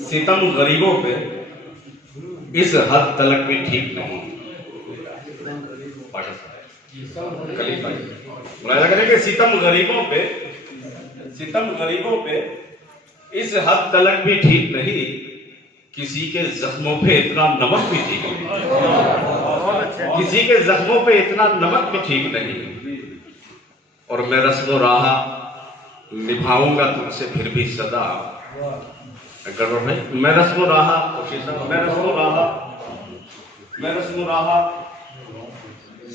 सितम गरीबों पे इस हद तलक भी ठीक नहीं। मुलाहिजा करें कि सितम गरीबों पे इस हद तलक भी ठीक नहीं, किसी के जख्मों पे इतना नमक भी ठीक नहीं, किसी के जख्मों पे इतना नमक भी ठीक नहीं। और मैं रस्म राहा निभाऊंगा तुमसे फिर भी सदा। मैं रस्म राहा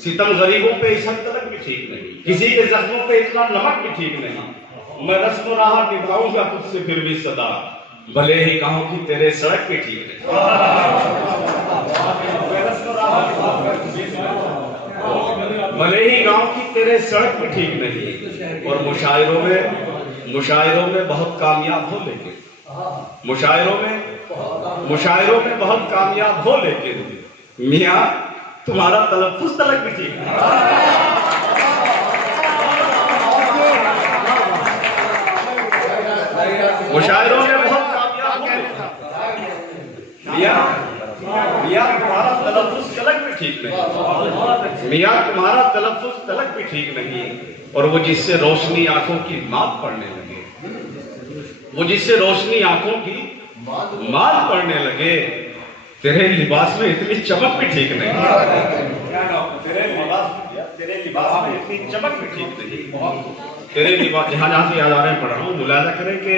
सितम गरीबों पे इस हद तलक भी ठीक नहीं, किसी के जख्मों पे इतना नमक भी ठीक नहीं। मैं रस्म राहा निभाऊंगा तुझसे फिर भी सदा, भले ही कहूं कि तेरे सड़क पे ठीक नहीं। भले ही गांव की तेरे सड़क पे ठीक नहीं। और मुशायरों में बहुत कामयाब हो, लेकिन मुशायरों में बहुत कामयाब हो, लेकिन मियां तुम्हारा तलफ्फुज़ तलक भी ठीक नहीं। मुशायरों में बहुत कामयाब हो, मियां तुम्हारा तलफ्फुज़ तलक भी ठीक नहीं। मियां तुम्हारा तलफ्फुज़ तलक भी ठीक नहीं। और वो जिससे रोशनी आंखों की मात पड़ने लगे, वो जिससे रोशनी आंखों की मात पड़ने लगे, तेरे लिबास में इतनी चमक भी ठीक नहीं। तेरे लिबास में इतनी चमक भी ठीक नहीं। तेरे लिबास जहां से याद आ रहे हैं पढ़ रहा हूँ। मुलाहिजा करें कि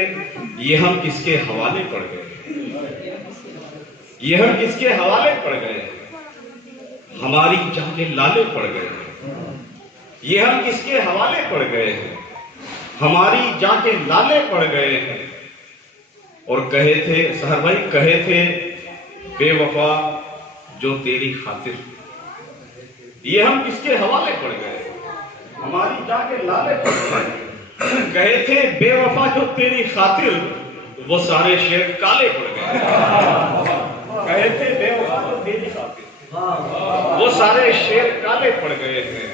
ये हम किसके हवाले पड़ गए, ये हम किसके हवाले पड़ गए। हमारी जाके लाले पड़ गए, ये हम किसके हवाले पड़ गए हैं। हमारी जाके लाले पड़ गए हैं। और कहे थे सहर भाई, कहे थे बेवफा जो तेरी खातिर, ये हम किसके हवाले पड़ गए। हमारी जाके लाले पड़ गए। कहे थे बेवफा जो तेरी खातिर, वो सारे शेर काले पड़ गए। कहे थे बेवफा जो तेरी खातिर, वो सारे शेर काले पड़ गए हैं।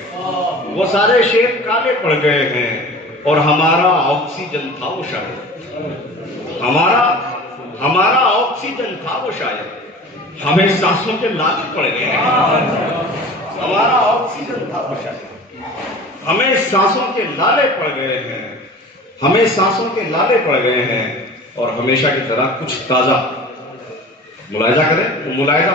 वो सारे शेर काले पड़ गए हैं। और हमारा ऑक्सीजन था वो शायद, हमारा ऑक्सीजन था वो शायद, हमें सांसों के लाले पड़ गए हैं। हमारा ऑक्सीजन था वो शायद, हमें सांसों के लाले पड़ गए हैं। हमें सांसों के लाले पड़ गए हैं। और हमेशा की तरह कुछ ताजा मुलाहिजा करें, मुलाहिजा